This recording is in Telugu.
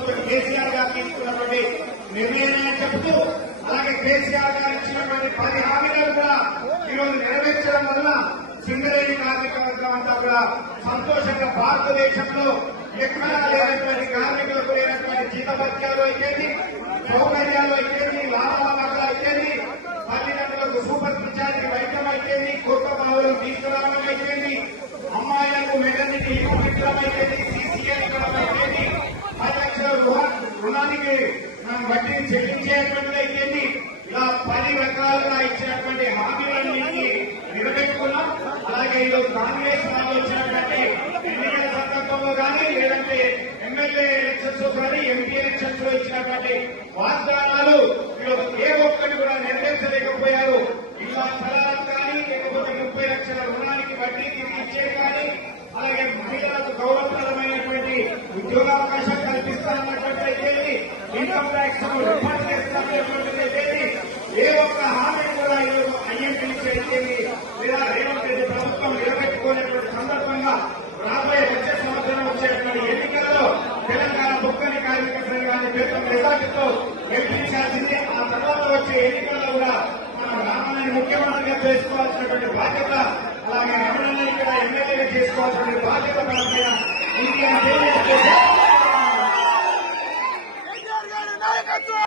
ప్రభుత్వం కేసీఆర్ గారు తీసుకున్నటువంటి నిర్ణయమే చెబుతూ అలాగే కేసీఆర్ గారు ఇచ్చినటువంటి పది హామీలను కూడా ఈరోజు నెరవేర్చడం వల్ల సింగరేణి కార్మిక వర్గం అంతా కూడా సంతోషంగా భారతదేశంలో ఎక్కడా లేనటువంటి కార్మికులకు లేనటువంటి జీతభత్యాలు అయితేది సౌకర్యాలు అయితేది రుణానికి మనం వడ్డీని చెల్లించేటువంటి అయితేది ఇలా పది రకాలుగా ఇచ్చినటువంటి హామీలన్నింటినీ నిలబెట్టుకున్నాం అలాగే ఈరోజు కాంగ్రెస్ వాళ్ళు వచ్చినటువంటి ఎన్నికల సందర్భంలో కానీ లేదంటే ఎమ్మెల్యే ఎలక్షన్స్లో కానీ ఎంపీ ఎలక్షన్స్లో ఇచ్చినటువంటి వాగ్దానాలు ఈరోజు ఏ ఒక్కటి కూడా నెరవేర్చలేకపోయారు. ఇలా స్థలాలకు కానీ లేకపోతే ముప్పై లక్షల రుణాలు వడ్డీ తిరిగి ఇచ్చేది కానీ అలాగే మహిళలకు గౌరవప్రదమైనటువంటి ఉద్యోగావకాశం కల్పిస్తానన్నటువంటి అయితేది ఇన్కమ్ ట్యాక్స్ ఏ ఒక్క హామీ కూడా ఈరోజు ఐఎంపీ అయితేది లేదా రేవంత్ రెడ్డి ప్రభుత్వం నిలబెట్టుకునేటువంటి సందర్భంగా రాబోయే వచ్చే సంవత్సరం వచ్చేటువంటి ఎన్నికల్లో తెలంగాణ బొక్కని కార్మిక సంఘాన్ని పెద్ద మెజార్టీతో గెలిపించాల్సింది ఆ తర్వాత వచ్చే ఎన్నికల్లో కూడా మనం రామాన్ని ముఖ్యమంత్రిగా చేసుకోవాల్సినటువంటి బాధ్యత అలాగే రమణని ఇక్కడ ఎమ్మెల్యేగా చేసుకోవాల్సినటువంటి బాధ్యత